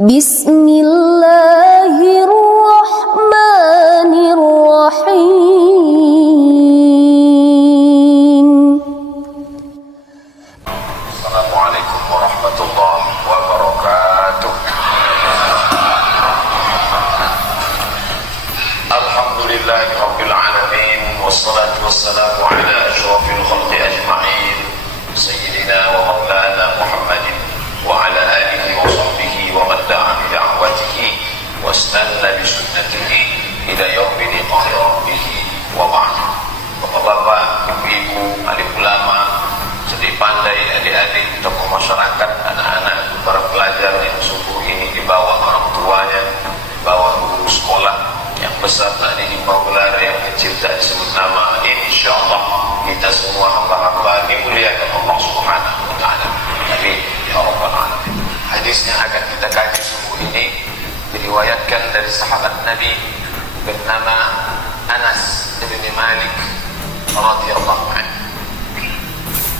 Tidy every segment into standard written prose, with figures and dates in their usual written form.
Bismillahirrahmanirrahim. Assalamualaikum warahmatullahi wabarakatuh. Alhamdulillahi rabbil alamin, wassalatu wassalamu ala asyrafil khalqi ajma'in, sayyidina wa maulana Muhammadin wa ala alihi wa sahbihi wa man da'a bi da'watihi wastanna bi sunnatihi ila yaumi liqa'i rabbih wa ba'd. Bapak-bapak, ibu-ibu, alim ulama, jadi pandai, adik-adik, tokoh masyarakat, anak-anak, para pelajar yang subuh ini dibawa orang tuanya, dibawa guru sekolah yang besar tadi dibawa gelar, yang kecil tak disebut nama. Insyaallah kita semua hamba-hamba dimuliakan Allah Subhanahu wa taala. Amin ya rabbal alamin. Hadis yang akan kita kaji subuh ini diriwayatkan dari sahabat Nabi bernama Anas bin Malik radhiyallahu anhu.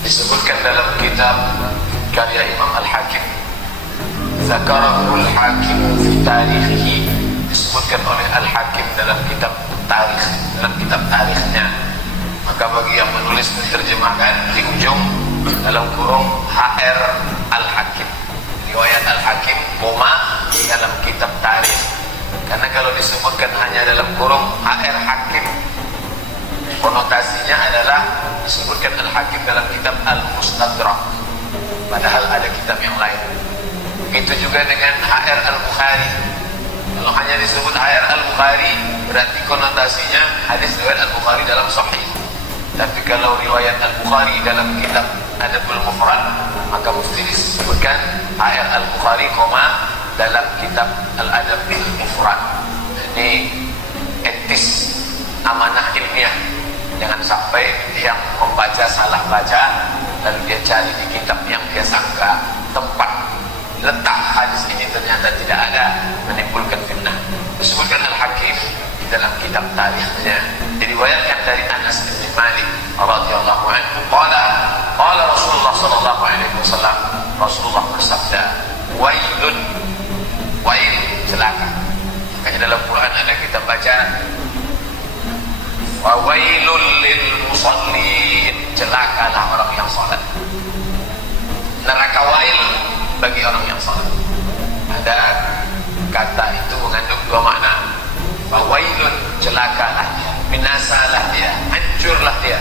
Disebutkan dalam kitab karya Imam Al-Hakim, Zakarahul Hakim fi Tarikhihi, disebutkan oleh Al-Hakim dalam kitab tarikh, dalam kitab tarikhnya. Maka bagi yang menulis menerjemahkan di ujung dalam kurung HR Al-Hakim, riwayat Al-Hakim koma dalam kitab tarikh. Karena kalau disebutkan hanya dalam kurung HR Hakim, konotasinya adalah disebutkan Al-Hakim dalam kitab Al-Mustadrak, padahal ada kitab yang lain. Begitu juga dengan HR Al-Bukhari. Kalau hanya disebut HR Al-Bukhari, berarti konotasinya hadis riwayat Al-Bukhari dalam Sahih. Tapi kalau riwayat Al-Bukhari dalam kitab Adabul Mufrad, maka mesti disebutkan HR Al-Bukhari koma dalam kitab Al-Adabul Mufrad. Ini etis, amanah ilmiah. Jangan sampai yang membaca salah baca, lalu dia cari di kitab yang dia sangka tempat letak hadis ini ternyata tidak ada, menimbulkan fitnah. Disebutkan Al-Hakim dalam kitab tarikhnya, diriwayatkan dari Anas bin Malik radhiyallahu anhu, qala Rasulullah sallallahu alaihi wasallam, Rasulullah bersabda, wailun, wail, celaka. Makanya dalam Quran ada kita baca wa wailul lil musallin, celakalah orang yang salat. Neraka wail bagi orang yang salat. Ada kata itu mengandung dua makna. Wa wailun, celakalah dia, binasalah dia, hancurlah dia.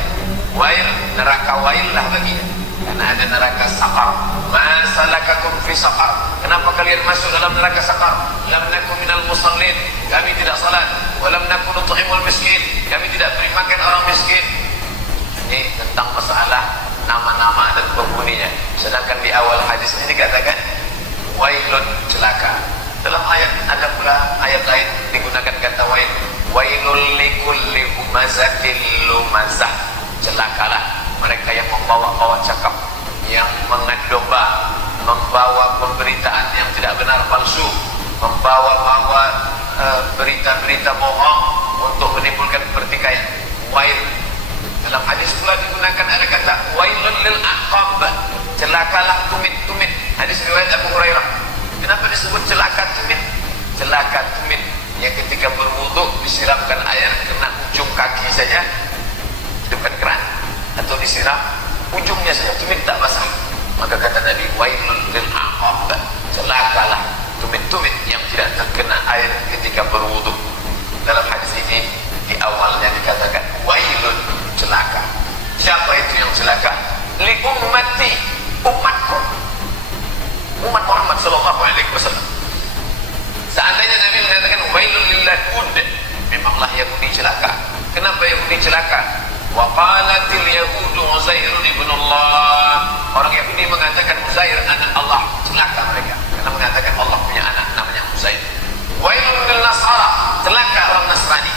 Wail, neraka wail lah bagi dia. Karena ada neraka saqar. Ma salakakum fi saqar, kenapa kalian masuk dalam neraka saqar? Lam nakum minal musallin, kami tidak salat. Wa lam nakun nut'imul miskin, kami tidak beri makan orang miskin. Ini tentang masalah nama-nama dan penghuninya. Sedangkan di awal hadis ini dikatakan wailun, celaka. Dalam ayat ada pula ayat lain digunakan kata wail. Wailul likulli humazatil lumazah, celakalah mereka yang membawa-bawa cakap, yang mengadomba, membawa pemberitaan yang tidak benar, palsu, membawa-bawa berita-berita bohong untuk menimbulkan pertikaian. Wail. Dalam hadis pula digunakan ada kata wailun lil aqab, celakalah tumit-tumit. Hadis riwayat Abu Hurairah. Kenapa disebut celaka tumit? Celaka tumit yang ketika berwudu disiramkan air kena ujung kaki saja, hidupkan keran, atau disiram ujungnya saja, tumit tak basah. Maka kata Nabi, wailun lil aqab, celakalah tumit-tumit yang tidak terkena air ketika berwudu. Dalam hadis ini di awalnya dikatakan wailun, celaka. Siapa itu yang celaka? Li ummati, umatku, umat Muhammad sallallahu alaihi wasallam. Seandainya Nabi mengatakan wailun lil yahud, memanglah Yahudi celaka. Kenapa Yahudi celaka? Wa qalatil yahudu Uzair ibn Allah, orang Yahudi mengatakan Uzair anak Allah, celaka mereka karena mengatakan Allah punya anak namanya Uzair. Wailun lil nasara, celaka orang Nasrani.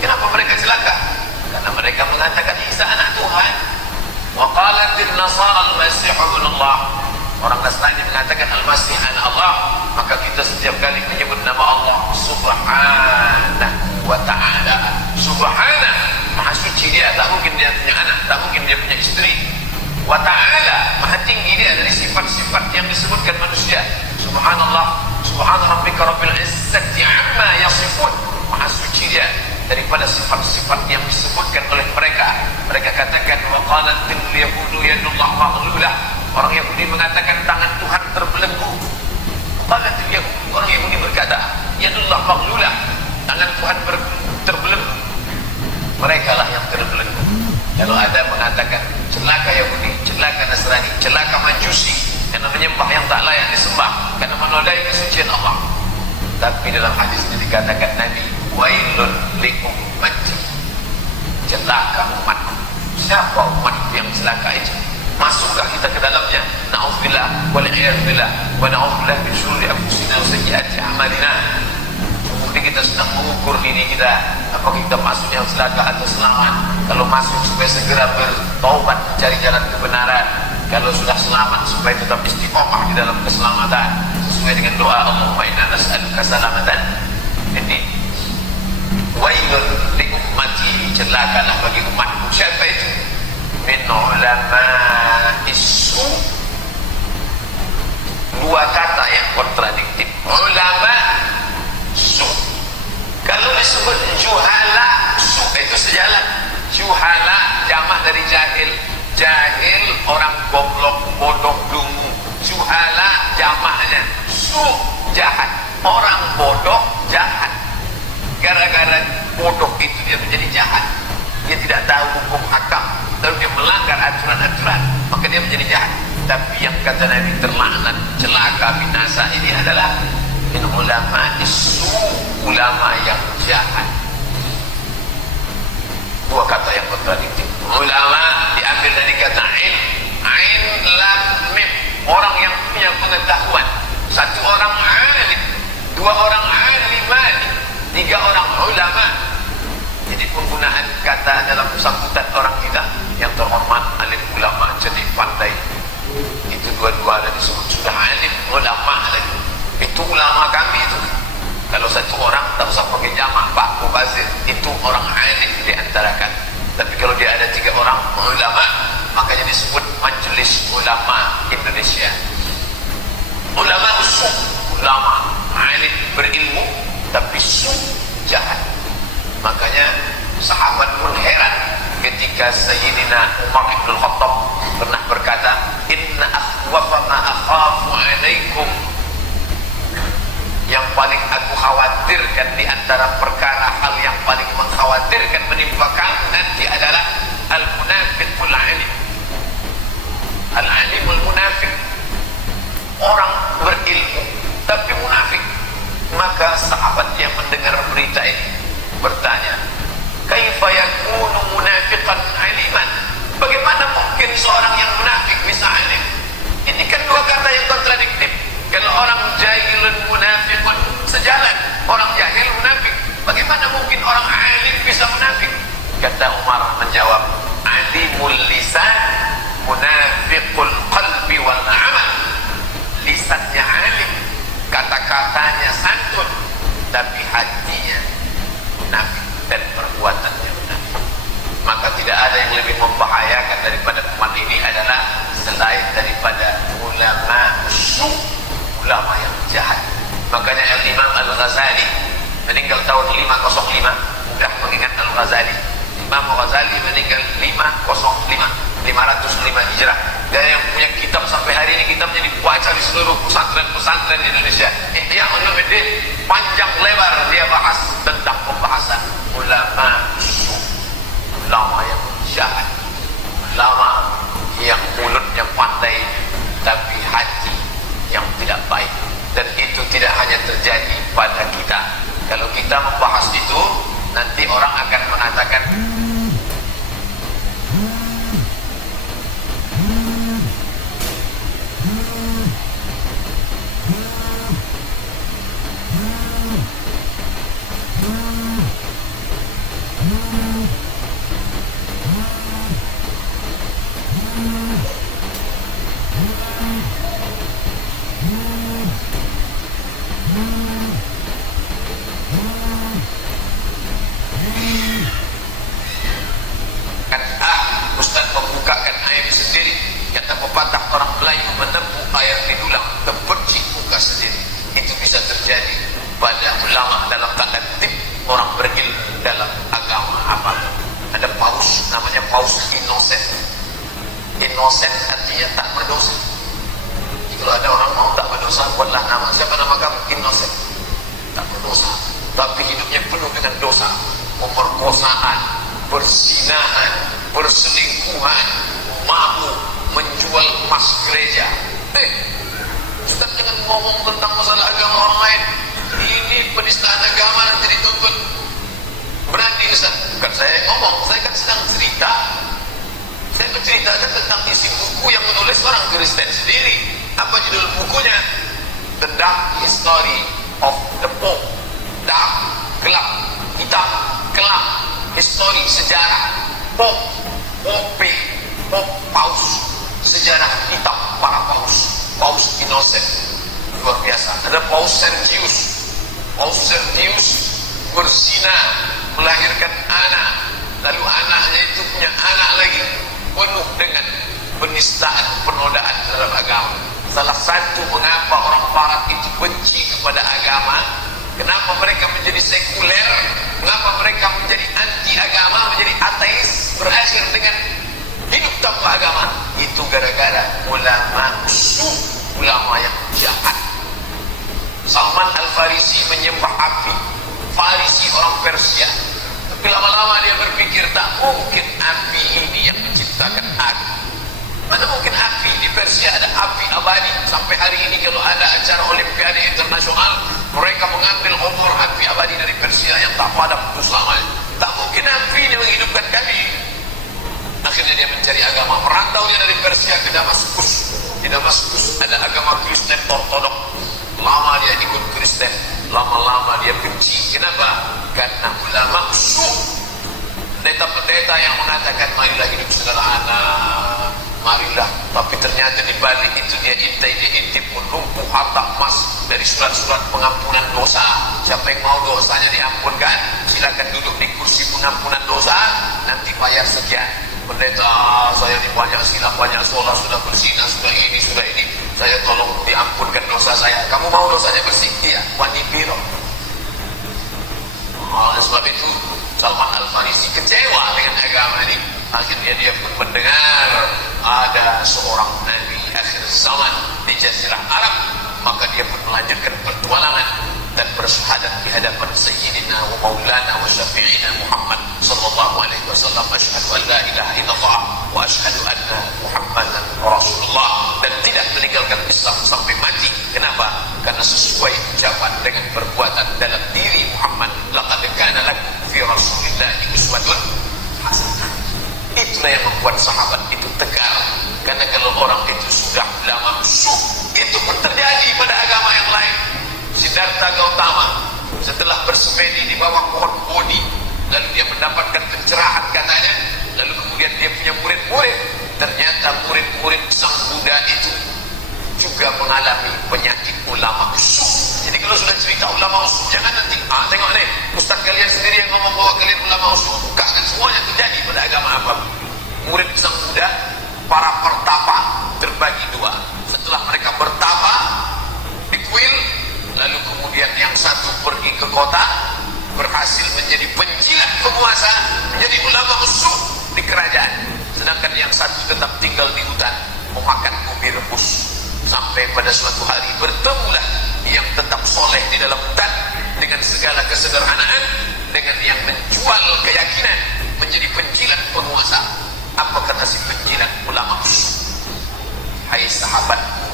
Kenapa mereka celaka? Karena mereka mengatakan Isa anak Tuhan. Wa qalatil nasara al-masih ibn Allah, orang Nasrani mengatakan Al-Masih anak Allah. Maka kita setiap kali menyebut nama Allah subhanahu wa ta'ala. Subhanahu, maha suci dia, tak mungkin dia punya anak, tak mungkin dia punya istri. Wa ta'ala, maha tinggi dia dari sifat-sifat yang disebutkan manusia. Subhanallah, daripada sifat-sifat yang disebutkan oleh mereka. Mereka katakan wa qalatil yahudu yadullah maghlulah. Orang Yahudi mengatakan tangan Tuhan terbelenggu. Qalatil yahud, orang Yahudi berkata yadullah maghlulah, tangan Tuhan terbelenggu. Mereka lah yang terbelenggu. Kalau ada mengatakan celaka Yahudi, celaka Nasrani, celaka Majusi, yang menyembah yang tak layak disembah karena menodai kesucian Allah. Tapi dalam hadis ini dikatakan Nabi, wailun li ummati, celaka umatku. Siapa umat yang celaka itu? Masukkah kita ke dalamnya? Na'udzubillah wal iyadzubillah wa na'udzubillah min syururi anfusina wa sayyiati a'malina. Kemudian kita sedang mengukur diri kita, apakah kita masuk yang celaka atau selamat. Kalau masuk supaya segera bertaubat mencari jalan kebenaran. Kalau sudah selamat supaya tetap istiqomah di dalam keselamatan sesuai dengan doa Allahumma inna nas'aluka salamatan. Jadi wailun li ummati, celakalah bagi umatku. Siapa itu? Min ulama'is su. Dua kata yang kontradiktif. Ulama su. Kalau disebut juhala, su itu sejalan. Juhala jamak dari jahil. Jahil orang goblok, bodoh, dungu. Juhala jamaknya. Su jahat. Orang bodoh jahat. Gara-gara bodoh itu dia menjadi jahat. Dia tidak tahu hukum hakam, lalu dia melanggar aturan-aturan, maka dia menjadi jahat. Tapi yang kata Nabi terlaknat, celaka, binasa ini adalah min ulama isu, ulama yang jahat. Dua kata yang kontradiktif. Ulama diambil dari kata ilm, ain lam mim, orang yang punya pengetahuan. Satu orang alim, dua orang aliman, tiga orang ulama. Jadi penggunaan kata dalam sambutan orang kita yang terhormat, alim, ulama, cerdik, pandai, itu dua-dua ada disebut. Sudah alim, ulama lagi. Itu ulama kami itu. Kalau satu orang tak usah pakai jamak, Pak Mubazir, itu orang alim di antara kami. Tapi kalau dia ada tiga orang ulama, makanya disebut Majelis Ulama Indonesia. Ulama usul, ulama alim berilmu, tapi su jahat. Makanya sahabat pun heran ketika Sayyidina Umar bin Khattab pernah berkata, inna akhwafa ma akhafu alaikum, yang paling aku khawatirkan di antara perkara hal yang paling mengkhawatirkan menimpa kamu nanti adalah al-munafiqul alim. Al-alimul munafiq, orang berilmu tapi munafik. Maka sahabat yang mendengar berita ini bertanya, kaifa yakunu munafiqan aliman? Bagaimana mungkin seorang yang munafik bisa alim? Ini kan dua kata yang kontradiktif. Kalau orang jahilun munafiqun sejalan, orang jahil munafik. Bagaimana mungkin orang alim bisa munafik? Kata Umar menjawab, alimul lisan munafiqul qalbi wal amal. Lisannya alim, kata-katanya santun, tapi hatinya munafik dan perbuatannya munafik. Maka tidak ada yang lebih membahayakan daripada umat ini adalah selain daripada ulama su, ulama yang jahat. Makanya Imam Al-Ghazali meninggal tahun 505. Mudah mengingat Al-Ghazali. Imam Al-Ghazali meninggal 505 Hijrah. Dan yang punya kitab sampai hari ini, kitabnya dibaca di seluruh pesantren-pesantren di Indonesia. Ihya Ulumuddin, panjang lebar dia bahas tentang pembahasan ulama su, ulama yang jahat, ulama yang mulutnya pandai tapi hati yang tidak baik. Dan itu tidak hanya terjadi pada kita. Kalau kita membahas itu, nanti orang akan mengatakan Ustaz membukakan air sendiri. Kata pepatah orang Melayu, menempuh air di dulang, terpercik muka sendiri. Itu bisa terjadi pada ulama dalam tanda tip orang berilmu dalam namanya Paus Innocent. Innocent artinya tak berdosa. Kalau ada orang mau tak berdosa, buatlah nama. Siapa nama kamu? Innocent, tak berdosa, tapi hidupnya penuh dengan dosa. Pemerkosaan, perzinahan, perselingkuhan, mabuk, menjual emas gereja. Ustaz jangan ngomong tentang masalah agama orang lain. Ini penistaan agama, nanti dituntut. Berani Ustaz? Bukan saya ngomong, saya kan sedang cerita. Saya menceritakan tentang isi buku yang menulis orang Kristen sendiri. Apa judul bukunya? The Dark History of the Pope. Dark, gelap, hitam, kelam, histori, sejarah Pope, Pope, Pope, Paus, sejarah hitam para Paus. Paus Innocent, luar biasa. Ada Paus Sergius. Paus Sergius berzina, melahirkan anak, lalu anaknya itu punya anak lagi, penuh dengan penistaan, penodaan terhadap agama. Salah satu mengapa orang Barat itu benci kepada agama, kenapa mereka menjadi sekuler, mengapa mereka menjadi anti agama, menjadi ateis, berakhir dengan hidup tanpa agama, itu gara-gara ulama usul, ulama yang jahat. Salman Al-Farisi menyembah api. Farisi orang Persia, tapi lama-lama dia berpikir tak mungkin api ini yang menciptakan aku. Mana mungkin api? Di Persia ada api abadi. Sampai hari ini kalau ada acara Olimpiade Internasional, mereka mengambil obor api abadi dari Persia yang tak padam untuk selamanya. Tak mungkin api ini menghidupkan kami. Akhirnya dia mencari agama, merantau dia dari Persia ke Damaskus. Di Damaskus ada agama Kristen Ortodok. Lama dia ikut Kristen, lama-lama dia benci. Kenapa? Karena ulama usul, pendeta-pendeta yang mengatakan marilah hidup sederhana, marilah, tapi ternyata di balik itu dia intip menumpuh harta emas dari surat-surat pengampunan dosa. Siapa yang mau dosanya diampunkan, silakan duduk di kursi pengampunan dosa, nanti bayar sekian. Pendeta, saya ini banyak silap, banyak sholat, sudah berzina, sudah ini, saya tolong diampunkan dosa saya. Kamu mau dosanya bersih? Iya, wani biro. Oleh sebab itu Salman Al-Farisi kecewa dengan agama ini. Akhirnya dia pun mendengar ada seorang nabi akhir zaman di Jazirah Arab, maka dia pun melanjutkan pertualangan dan bersyahadat di hadapan Sayyidina wa Maulana wa Syafi'ina Muhammad sallallahu alaihi wasallam, asyhadu an la ilaha illallah wa asyhadu anna Muhammadan Rasulullah, dan tidak meninggalkan Islam sampai mati. Kenapa? Karena sesuai ucapan dengan perbuatan dalam diri Muhammad, laqad kana lakum fi Rasulillahi uswatun hasanah. Itulah yang membuat sahabat itu tegar. Karena kalau orang itu sudah lama musuh, itu pun terjadi pada agama yang lain. Siddhartha Gautama setelah bersemedi di bawah pohon Bodhi, lalu dia mendapatkan pencerahan katanya, lalu kemudian dia punya murid-murid. Ternyata murid-murid sang Buddha itu juga mengalami penyakit ulama usul. Jadi kalau sudah cerita ulama usul, jangan nanti tengok nih, ustaz kalian sendiri yang ngomong bahwa kalian ulama usul. Bukan, semuanya terjadi pada agama apa. Murid sang Buddha, para pertapa terbagi dua. Setelah mereka bertapa di kuil, lalu kemudian yang satu pergi ke kota, berhasil menjadi penjilat penguasa, menjadi ulama usul di kerajaan. Sedangkan yang satu tetap tinggal di hutan, memakan ubi rebus. Sampai pada suatu hari bertemulah yang tetap soleh di dalam hutan dengan segala kesederhanaan, dengan yang menjual keyakinan menjadi penjilat penguasa. Apa kata si penjilat ulama usul? Hai sahabatku,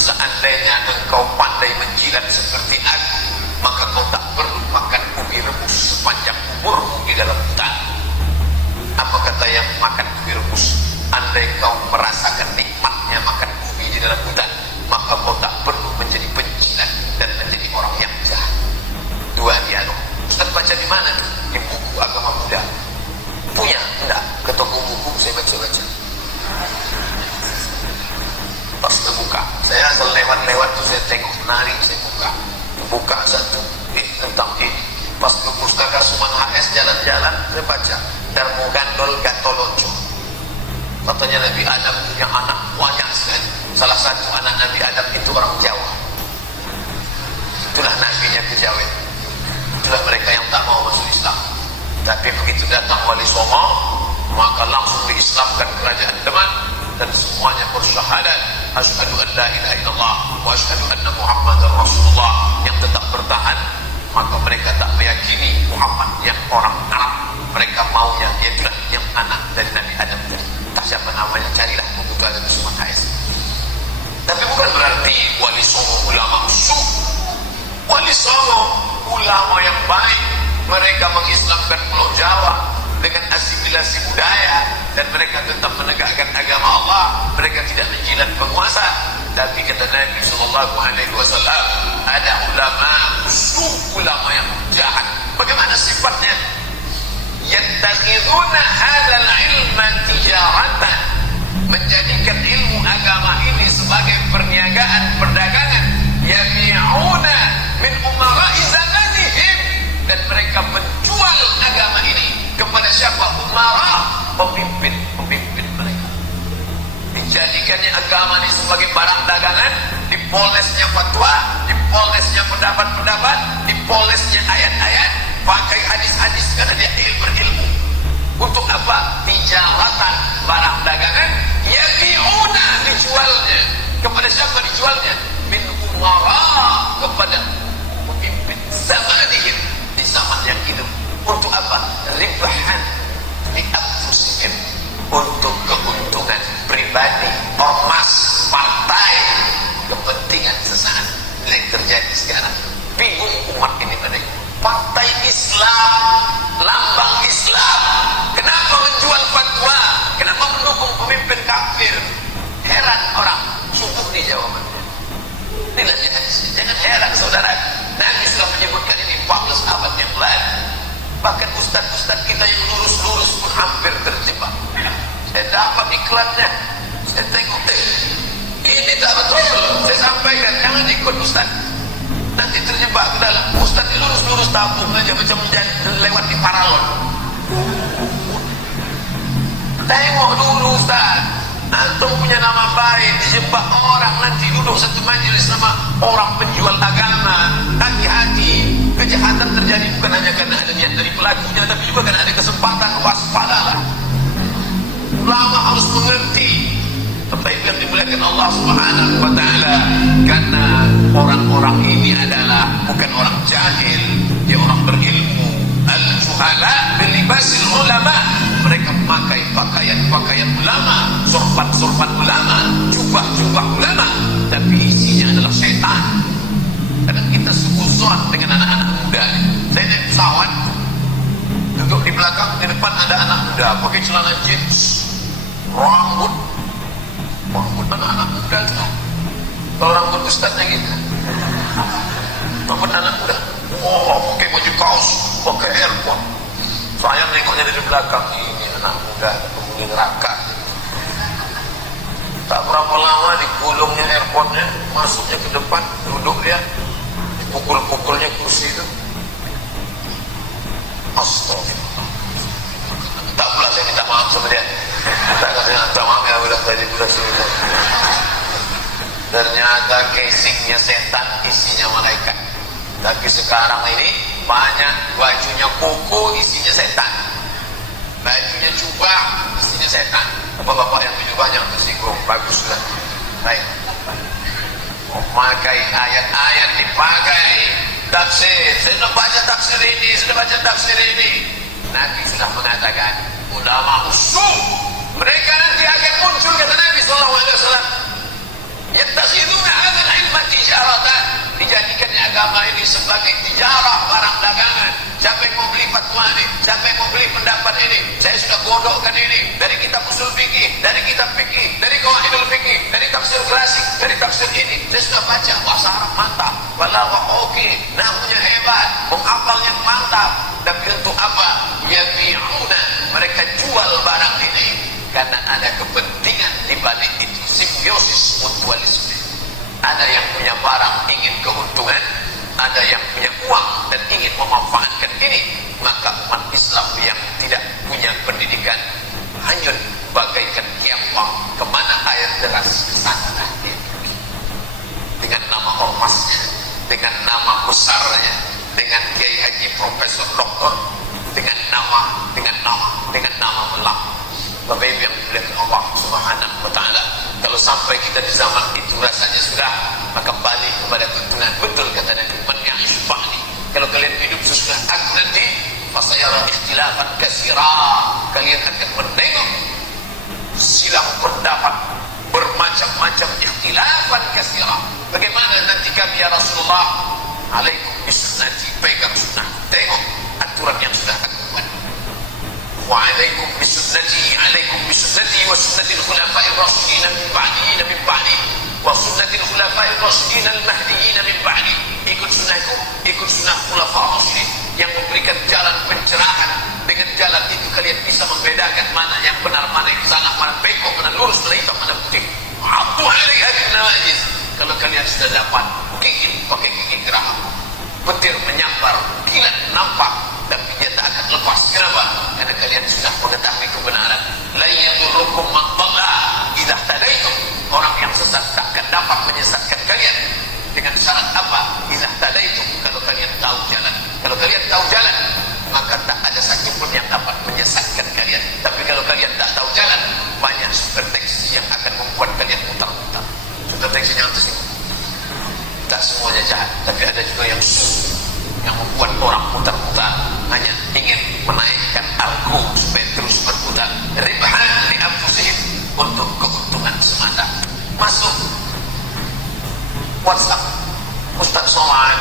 seandainya engkau pandai menjilat seperti aku, maka kau tak perlu makan ubi rebus sepanjang umurmu di dalam hutan. Apa kata yang makan ubi rebus? Andai kau merasakan nikmatnya makan ubi di dalam hutan, maka kau tak perlu menjadi penjilat dan menjadi orang yang jahat. Dua dialog. Ustaz baca di mana? Di buku agama Buddha. Punya? Enggak. Ke toko buku saya baca-baca. Pas terbuka, saya asal lewat-lewat tuh saya tengok nari, saya buka satu tentang ini. Pas ke pustaka Suman HS jalan-jalan, saya baca Darmo Gandol Gatolojo. Katanya Nabi Adam punya anak banyak sekali. Salah satu anak Nabi Adam itu orang Jawa. Itulah nabinya kejawen. Itulah mereka yang tak mau masuk Islam. Tapi begitu datang Wali Songo, maka langsung diislamkan kerajaan Demak dan semuanya bersyahadat asyhadu an la ilaha illallah wa asyhadu anna Muhammadar Rasulullah. Yang tetap bertahan, maka mereka tak meyakini Muhammad yang orang Arab. Mereka maunya ialah yang anak dari Nabi Adam. Tak siapa namanya, carilah buku ada di semua KS. Tapi bukan berarti Wali Songo ulama usul. Wali Songo ulama yang baik. Mereka mengislamkan Pulau Jawa dengan asimilasi budaya, dan mereka tetap menegakkan agama Allah. Mereka tidak menjilat penguasa. Tapi kata Nabi SAW, ada ulama usul, ulama yang jahat. Bagaimana sifatnya? Yattakhiduna hadzal ilma tijaratan, menjadikan ilmu agama ini sebagai perniagaan, perdagangan. Yabi'una min umara'i zamanihim, dan mereka menjual agama ini kepada siapa? Umara, pemimpin mereka. Dijadikannya agama ini sebagai barang dagangan, dipolesnya fatwa, dipolesnya pendapat-pendapat, dipolesnya ayat-ayat, pakai hadis-hadis karena dia berilmu. Untuk apa? Tijaratan, barang dagangan. Yabi'una, dijualnya. Kepada siapa dijualnya? Min umara, kepada pemimpin zamanihim, di zaman yang hidup. Untuk apa? Ribahan di anfusihim, untuk keuntungan pribadi, ormas, partai, kepentingan sesaat. Yang terjadi sekarang, bingung umat ini pada partai Islam, lambang Islam, kenapa menjual fatwa, kenapa mendukung pemimpin kafir? Heran orang, sungguh di jawabannya. Inilah jangan heran saudara. Nabi sudah menyebutkan ini 14 abad yang lalu. Bahkan ustaz-ustaz kita yang lurus-lurus pun hampir terjebak. Saya dapat iklannya, saya tengok ini tak betul. Saya sampaikan, jangan ikut ustaz, nanti terjebak ke dalam. Ustaz lurus-lurus tabung aja macam lewat di paralon. Tengok dulu ustaz, antum punya nama baik, dijebak orang, nanti duduk satu majelis sama orang penjual agama. Hati-hati, kejahatan terjadi bukan hanya karena ada niat dari pelakunya, tapi juga karena ada kesempatan. Waspadalah. Ulama harus mengerti apa yang dimuliakan Allah Subhanahu wa taala, karena orang-orang ini adalah bukan orang jahil, dia orang berilmu. Al-juhala bilibasil ulama, mereka memakai pakaian-pakaian ulama, sorban-sorban ulama, jubah-jubah ulama, tapi isinya adalah setan. Kadang kita suzon dengan anak-anak muda. Saya naik pesawat, duduk di belakang, di depan ada anak muda pakai celana jeans, rambut anak-anak muda itu. Kalau rambut ustaznya gitu, rambut anak muda, oh pakai baju kaos, pakai airpod. Saya nengoknya dari belakang, ini anak muda penghuni neraka. Tak berapa lama digulungnya airpodnya, masuknya ke depan, duduk dia, dipukul-pukulnya kursi itu. Astagfirullah. Tak pula saya minta maaf sama dia. Tak kasih minta maaf ya, udah tadi udah sudah. Ternyata casingnya setan, isinya malaikat. Tapi sekarang ini banyak bajunya kuku, isinya setan. Bajunya jubah, isinya setan. Bapak-bapak yang punya banyak tersinggung, baguslah. Baik. Memakai ayat-ayat, dipakai tafsir. Saya sudah baca tafsir ini, sudah baca tafsir ini. Nabi sudah mengatakan, ulama usul, mereka nanti akan muncul, kata Nabi SAW. Yattakhiduna hadzal ilma tijaratan, dijadikannya agama ini sebagai tijarah, barang dagangan. Siapa yang mau beli fatwa ini, siapa yang mau beli pendapat ini, saya sudah godokkan ini dari kitab usul fikih, dari kitab fikih, dari qawaidul fikih, dari tafsir klasik, dari tafsir ini. Saya sudah baca, bahasa Arab mantap, balaghah oke, nahwunya hebat, menghafalnya mantap. Tapi untuk apa? Yabi'una, mereka jual barang ini karena ada kepentingan di balik itu, simbiosis mutualisme. Ada yang punya barang ingin keuntungan, ada yang punya uang dan ingin memanfaatkan ini. Maka umat Islam yang tidak punya pendidikan hanyut bagaikan kiampang, kemana air deras kesana. Dengan nama ormasnya, dengan nama besarnya, dengan kiai haji profesor doktor, dengan nama melang Bapak Ibu yang dimuliakan Allah Subhanahu wa taala, kalau sampai kita di zaman itu rasanya sudah kembali kepada tuntunan. Betul kata Nabi, man ya'ish ba'di, kalau kalian hidup sesudah aku nanti, fasayara ikhtilafan katsira, kalian akan menengok silang pendapat bermacam-macam, ikhtilafan katsira. Bagaimana nanti kami ya Rasulullah? Alaikum bisunnati, pegang sunnah, tengok aturan yang sudah aku buat. Wa alaikum bisunnati, alaikum bisunnati wa sunnatil khulafa'ir rasyidin min ba'di wa sunnatil khulafa'ir rasyidin al-mahdiyyin min ba'di. Ikut sunnahku, ikut sunnah khulafa' rasyidin yang memberikan jalan pencerahan. Dengan jalan itu kalian bisa membedakan mana yang benar, mana yang salah, mana bengkok, mana lurus, mana hitam, mana putih. Abdu alaiha bin nawajis. Kalau kalian sudah dapat, gigit pakai gigi geram, petir menyambar, kilat nampak, tapi dia tak akan lepas. Kenapa? Karena kalian sudah mengetahui kebenaran. La yadurrukum man dhalla idza tadaitum. Orang yang sesat tak akan dapat menyesatkan kalian. Dengan syarat apa? Idza tadaitum, kalau kalian tahu jalan. Kalau kalian tahu jalan, maka tak ada satupun yang dapat menyesatkan kalian. Tapi kalau kalian tak tahu jalan, banyak super taxi yang akan membuat kalian mutar-mutar. Super taxi yang atas ini tak semuanya jahat, tapi ada juga yang membuat orang mutar-mutar hanya ingin menaikkan argo supaya terus berputar. Ribhan li anfusihim, untuk keuntungan semata. Masuk WhatsApp Ustaz Somad,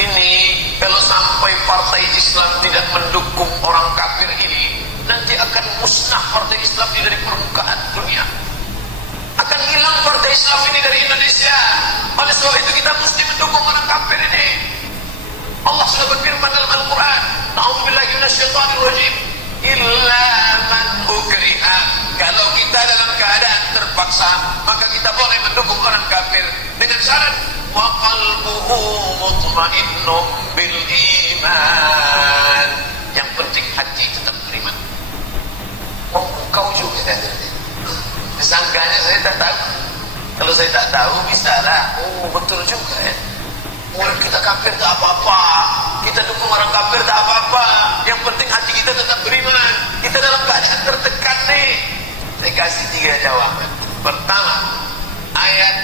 ini kalau sampai partai Islam tidak mendukung orang kafir ini, nanti akan musnah partai Islam ini dari permukaan dunia, akan hilang partai Islam ini dari Indonesia. Oleh sebab itu kita mesti mendukung orang kafir ini. Allah sudah berfirman dalam Al-Quran, A'udzubillahi minasyaitonir rajim, illa man ukriha. Kalau kita dalam keadaan terpaksa, maka kita boleh mendukung orang kafir dengan syarat wa qalbuhu mutmainnun bil iman. Yang penting hati tetap beriman. Oh, kau juga tadi. Sangkanya saya tak tahu. Kalau saya tak tahu, misalnya, oh betul juga ya. Mulut kita kafir tak apa-apa, kita dukung orang kafir tak apa-apa. Yang penting hati kita tetap beriman. Kita dalam keadaan tertekan nih. Saya kasih 3 jawaban. Pertama, ayat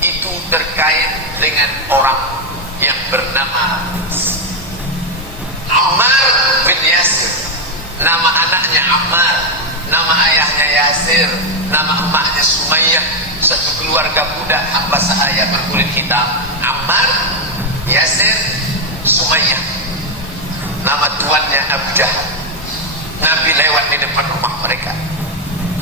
itu terkait dengan orang yang bernama Ammar bin Yasir. Nama anaknya Ammar, nama ayahnya Yasir, nama emaknya Sumayyah. Satu keluarga budak hamba sahaya berkulit hitam, Ammar, Yasir, Sumayyah. Nama tuannya Abu Jahal. Nabi lewat di depan rumah mereka.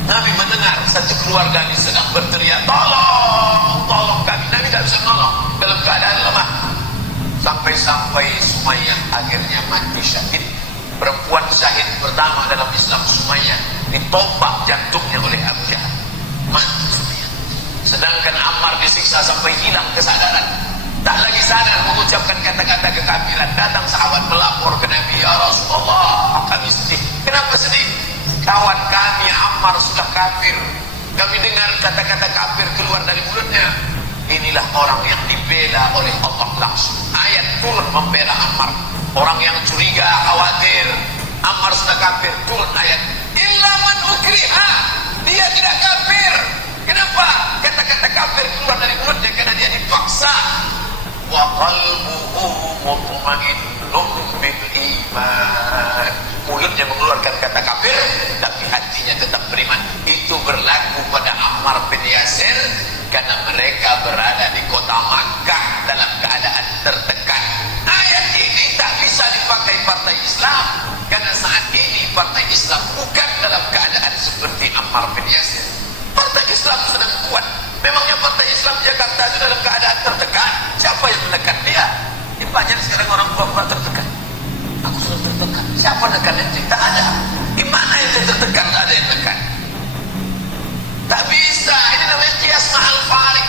Nabi mendengar satu keluarga ini sedang berteriak, tolong, tolong kami. Nabi tidak bisa menolong dalam keadaan lemah. Sampai-sampai Sumayyah akhirnya mati syahid. Perempuan syahid pertama dalam Islam, Sumayyah, ditombak jantungnya oleh Abu Jahal, mati Sumayyah. Sedangkan Ammar disiksa sampai hilang kesadaran, tak lagi sadar mengucapkan kata-kata kekafiran. Datang sahabat melapor ke Nabi, ya Rasulullah, kami sedih. Kenapa sedih? Kawan kami Ammar sudah kafir. Kami dengar kata-kata kafir keluar dari mulutnya. Inilah orang yang dibela oleh Allah langsung. Ayat turun membela Ammar. Orang yang curiga, khawatir Ammar sudah kafir, turun ayat illa man ukriha, dia tidak kafir. Kenapa? Kata-kata kafir keluar dari mulutnya karena dia dipaksa. Wa qalbuhu mutmainnun bil iman. Mulutnya mengeluarkan kata kafir, tapi hatinya tetap beriman. Itu berlaku pada Ammar bin Yasir karena mereka berada di kota Makkah dalam keadaan tertekan. Ayat ini tak bisa dipakai partai Islam karena saat ini partai Islam bukan dalam keadaan seperti Ammar bin Yasir. Partai Islam sedang kuat. Memangnya partai Islam Jakarta itu dalam keadaan tertekan? Siapa yang menekan dia? Ini banyak sekarang orang tua tertekan. Aku sudah tertekan. Siapa menekan itu? Tak ada. Gimana itu tertekan? Tak ada yang menekan. Tak bisa. Ini namanya qiyas mahal farik.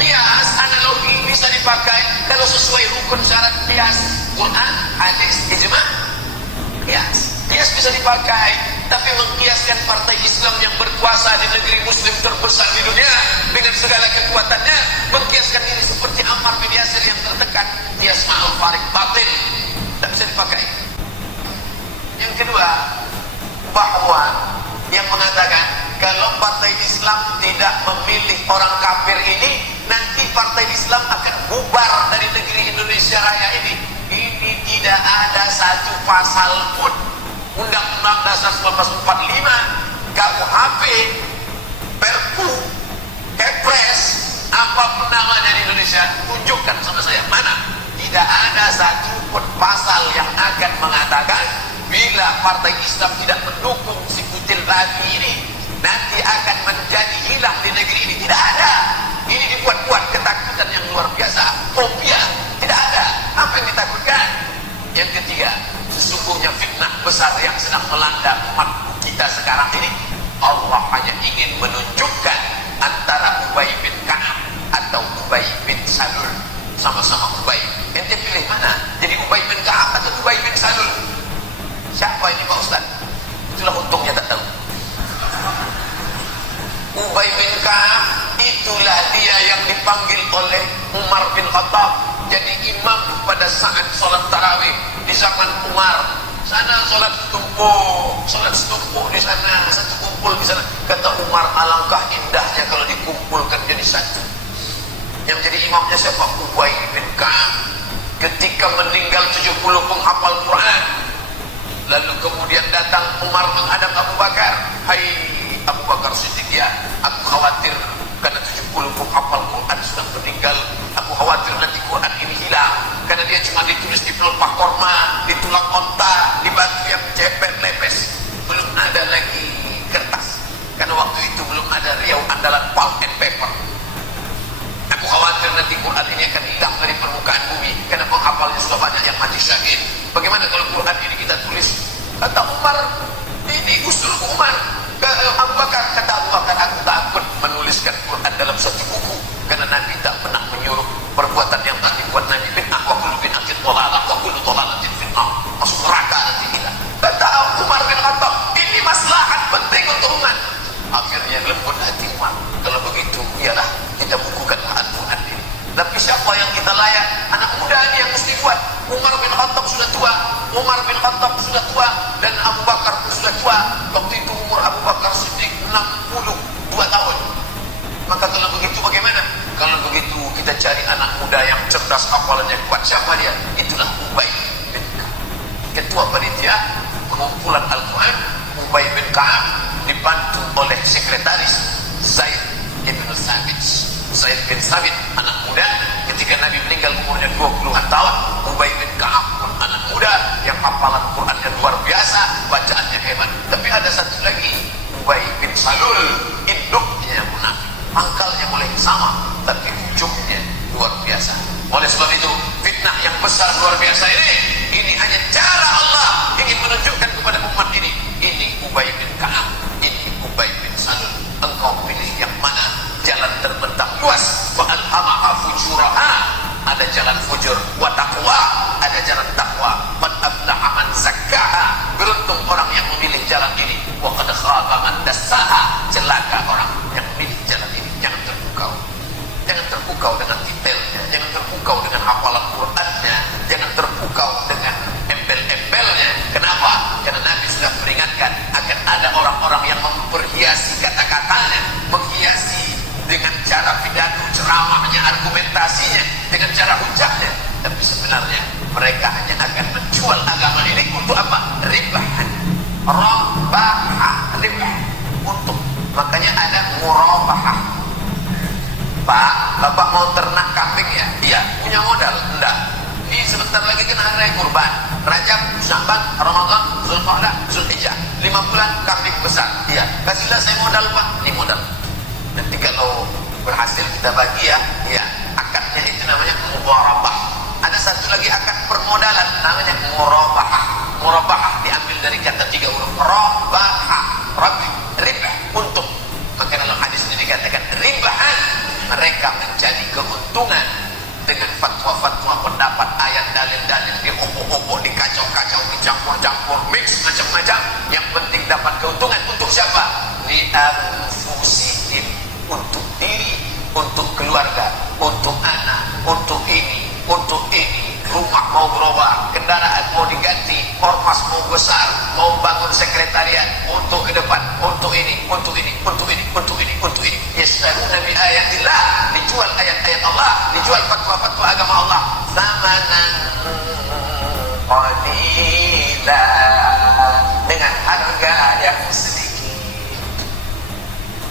Qiyas analogi bisa dipakai kalau sesuai rukun syarat qiyas. Quran, hadis, ijma'. Qiyas bisa dipakai. Tapi mengkiaskan partai Islam yang berkuasa di negeri Muslim terbesar di dunia dengan segala kekuatannya, mengkiaskan ini seperti Ammar bin Yasir yang tertekan, qiyas ma'al farik, batil, tak bisa dipakai. Yang kedua, bahwa kalau Partai Islam tidak memilih orang kafir ini, nanti Partai Islam akan bubar dari negeri Indonesia Raya ini. Ini tidak ada satu pasal pun Undang-Undang Dasar 1945, KUHP, Perpu, Kepres, apapun namanya di Indonesia, tunjukkan sama saya mana. Tidak ada satu pun pasal yang akan mengatakan bila Partai Islam tidak mendukung si kutil babi ini, nanti akan menjadi hilang di negeri ini. Tidak ada. Ini dibuat-buat ketakutan yang luar biasa, fobia. Tidak ada. Apa yang ditakutkan? Yang ketiga, sesungguhnya fitnah besar yang sedang melanda umat kita sekarang ini, Allah hanya ingin menunjukkan antara Ubay bin Ka'ab atau Ubay bin Salul. Sama-sama Ubay. Ente pilih mana? Jadi Ubay bin Ka'ab atau Ubay bin Salul? Siapa ini Pak Ustaz? Itulah untungnya tak tahu. Ubay bin Ka'ab itulah dia yang dipanggil oleh Umar bin Khattab jadi imam pada saat sholat tarawih di zaman Umar. Sana sholat setumpuk di sana, satu kumpul di sana. Kata Umar, alangkah indahnya kalau dikumpulkan jadi satu. Yang jadi imamnya siapa? Ubay bin Ka'ab. Ketika meninggal 70 penghafal Quran, lalu kemudian datang Umar menghadap Abu Bakar. Hai Abu Bakar Siddiq, ya, aku khawatir karena 70 penghafal Quran sudah meninggal. Aku khawatir nanti Quran ini hilang, karena dia cuma ditulis di pelepah korma, di tulang onta, di batu yang cepet lepes. Belum ada lagi kertas, karena waktu itu belum ada riau andalan pulp and paper. Aku khawatir nanti Quran ini akan hilang dari permukaan bumi, karena penghafalnya sudah banyak yang mati syahid. Bagaimana kalau Quran ini kita tulis? Kata Umar, ini usulku Umar. Abu Bakar, kata Abu Bakar, aku takut menuliskan Quran dalam satu buku, karena Nabi tak pernah menyuruh perbuatan yang tak dibuat Nabi. Bid'ah wa kullu bid'atin dhalalah wa kullu dhalalatin finnar. Masuk neraka nanti kita. Kata Umar bin Khattab, ini maslahat penting untuk umat. Akhirnya lembut hati Umar. Kalau begitu, ialah kita bukukan Al-Quran ini. Tapi siapa yang kita layak? Anak muda ini yang mesti buat. Umar bin Khattab sudah tua, dan Abu Bakar pun sudah tua. Waktu itu umur Abu Bakar Siddiq 62 tahun. Maka kalau begitu bagaimana? Kalau begitu kita cari anak muda yang cerdas, hafalannya kuat. Siapa dia? Itulah Ubay bin Ka'ab, ketua panitia pengumpulan Al-Quran. Ubay bin Ka'ab dibantu oleh sekretaris Zaid bin Thabit. Zaid bin Thabit, anak muda. Ketika Nabi meninggal umurnya 20-an tahun, Ubay bin Ka'ab pun anak muda yang hafalan Qurannya luar biasa, bacaannya hebat. Tapi ada satu lagi, Ubay bin Salul, induknya munafik. Pangkalnya boleh sama, tapi ujungnya luar biasa. Oleh sebab itu, fitnah yang besar luar biasa ini hanya cara Allah ingin menunjukkan kepada umat ini. Ini Ubay bin Ka'ab, ini Ubay bin Salul. Engkau pilih yang mana? Jalan terbentang luas. Wa alhamaha fujuraha, ada jalan fujur. Wa taqwa, ada jalan takwa. Qad aflaha man zakkaha, beruntung orang yang memilih jalan ini. Wa qad khaba man dassaha, celaka orang yang memilih jalan ini. Jangan terpukau. Jangan terpukau dengan detailnya, jangan terpukau dengan hafalan Qurannya, jangan terpukau dengan embel-embelnya. Kenapa? Karena Nabi sudah peringatkan akan ada orang-orang yang memperhiasi kata-katanya, menghiasi dengan cara pidato, ceramahnya, argumentasinya, dengan cara hujahnya. Tapi sebenarnya mereka hanya akan menjual agama ini untuk apa? Ribahan. Rabah, ribah. Untuk. Makanya ada murabahah. Pak, Bapak mau ternak kambing ya? Iya. Punya modal? Enggak. Ini sebentar lagi kan hari raya kurban. Rajab, Sya'ban, Ramadan, Zulqa'dah, Zulhijjah. 5 bulan kambing besar. Iya. Kasihlah saya modal Pak. Ini modal. Nanti kalau berhasil kita bagi ya. Iya. Akadnya itu namanya mudharabah. Ada satu lagi akad permodalan namanya murabahah. Murabahah diambil dari kata 3 huruf. Rabahah. Ribah. Untung. Maka dalam hadis ini dikatakan ribahan, mereka mencari keuntungan dengan fatwa-fatwa, pendapat, ayat, dalil-dalil, diobok-obok, dikacau-kacau, dicampur-campur, mix macam-macam. Yang penting dapat keuntungan. Untuk siapa? Li anfusihim, untuk diri, untuk keluarga, untuk anak, untuk ini, rumah mau berubah, kendaraan mau diganti, ormas mau besar, mau bangun sekretariat, untuk ke depan, untuk untuk ini, untuk ini, untuk ini, untuk ini, untuk ini. Yastaruna bi ayatillah, dijual ayat-ayat Allah, dijual fatwa-fatwa agama Allah. Zamanan qalila, dengan harga yang sedikit.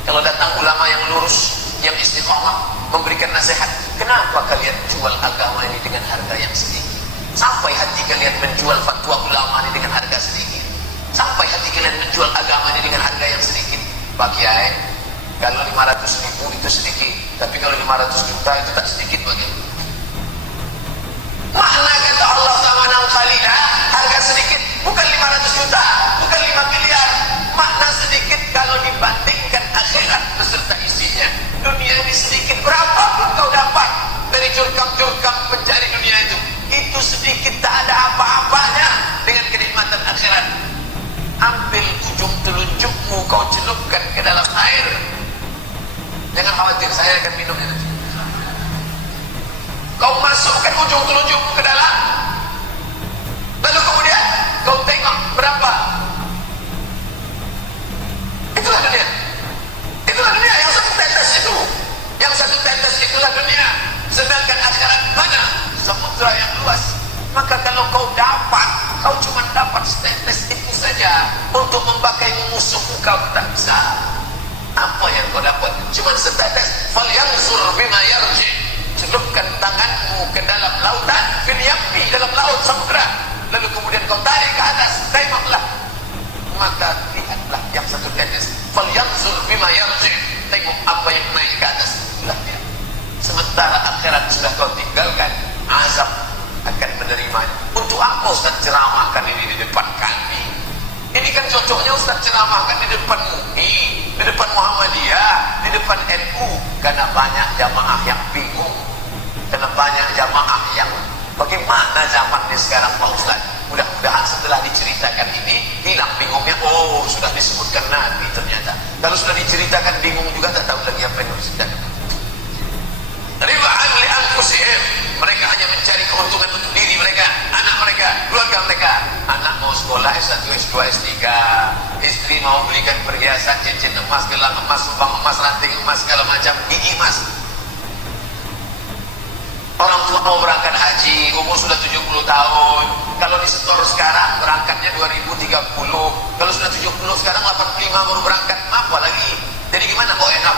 Kalau datang ulama yang lurus, yang istiqomah, memberikan nasihat, kenapa kalian jual agama ini dengan harga yang sedikit? Sampai hati kalian menjual fatwa ulama ini dengan harga sedikit. Sampai hati kalian menjual agama ini dengan harga yang sedikit. Pak Kiai, kalau 500.000 itu sedikit, tapi kalau 500 juta itu tak sedikit bagaimana? Makna kata Allah zamanan qalila, harga sedikit, bukan 500 juta, bukan 5 miliar. Makna sedikit kalau dibandingkan akhirat beserta isinya. Dunia ini sedikit, berapapun kau dapat dari curkam-curkam pencari dunia itu sedikit, tak ada apa-apanya dengan kenikmatan akhirat. Ambil ujung telunjukmu, kau celupkan ke dalam air. Jangan khawatir, saya akan minumnya nanti. Kau masukkan ujung telunjukmu ke dalam, lalu kemudian kau tengok berapa. Itulah dunia. Itulah dunia, yang satu tetes itu. Yang satu tetes itulah dunia. Sedangkan akhirat mana? Samudra yang luas. Maka kalau kau dapat, kau cuma dapat setetes itu saja. Untuk memakai musuhmu kau tak bisa. Apa yang kau dapat? Cuma setetes. Falyanzur bima yarji. Celupkan tanganmu ke dalam lautan, fil yammi, dalam laut samudra. Lalu kemudian kau tarik ke atas, tengoklah. Maka lihatlah yang satu tetes. Falyanzur bima yarji. Tengok apa yang naik ke atas. Itulah dia. Sementara akhirat sudah kau tinggalkan, azab akan menerimanya. Untuk apa Ustaz ceramahkan ini di depan kami? Ini kan cocoknya Ustaz ceramahkan di depan MUI, di depan Muhammadiyah, di depan NU. Karena banyak jamaah yang bingung, karena banyak jamaah yang bagaimana zaman ini sekarang Pak Ustaz. Mudah-mudahan setelah diceritakan ini hilang bingungnya. Oh, sudah disebutkan Nabi ternyata. Kalau sudah diceritakan bingung juga, tak tahu lagi apa yang harus diceritakan. Riba'an li anfusihim, mereka hanya mencari keuntungan untuk diri mereka, anak mereka, keluarga mereka. Anak mau sekolah S1, S2, S3, istri mau belikan perhiasan, cincin emas, gelang emas, lubang emas, ranting emas, segala macam, gigi emas. Orang tua mau berangkat haji, umur sudah 70 tahun. Kalau disetor sekarang berangkatnya 2030. Kalau sudah 70 sekarang 85 baru berangkat, apa lagi? Jadi gimana? Kok NH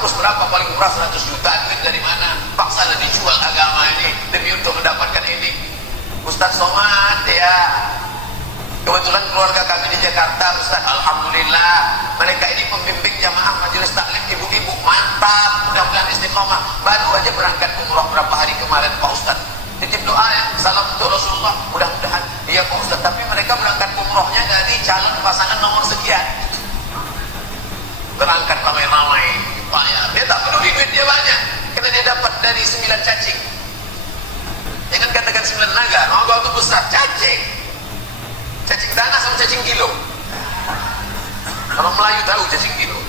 plus berapa? Paling murah 100 juta. Duit dari mana? Paksa dan dijual agama ini demi untuk mendapatkan ini. Ustaz Somad ya, kebetulan keluarga kami di Jakarta, Ustaz, alhamdulillah mereka ini pembimbing jamaah majelis taklim, ibu-ibu mantap, mudah-mudahan istiqomah. Baru aja berangkat umroh berapa hari kemarin Pak Ustaz. Titip doa ya, salam untuk Rasulullah, mudah-mudahan. Iya Pak Ustaz, tapi mereka berangkat umrohnya dari calon pasangan nomor sekian. Berangkat ramai-ramai, bayar. Dia tak peduli duit dia banyak, karena dia dapat dari 9 cacing. Jangan katakan 9 naga, naga itu besar, cacing. Cacing tanah sama cacing kilo. Orang Melayu tahu cacing kilo.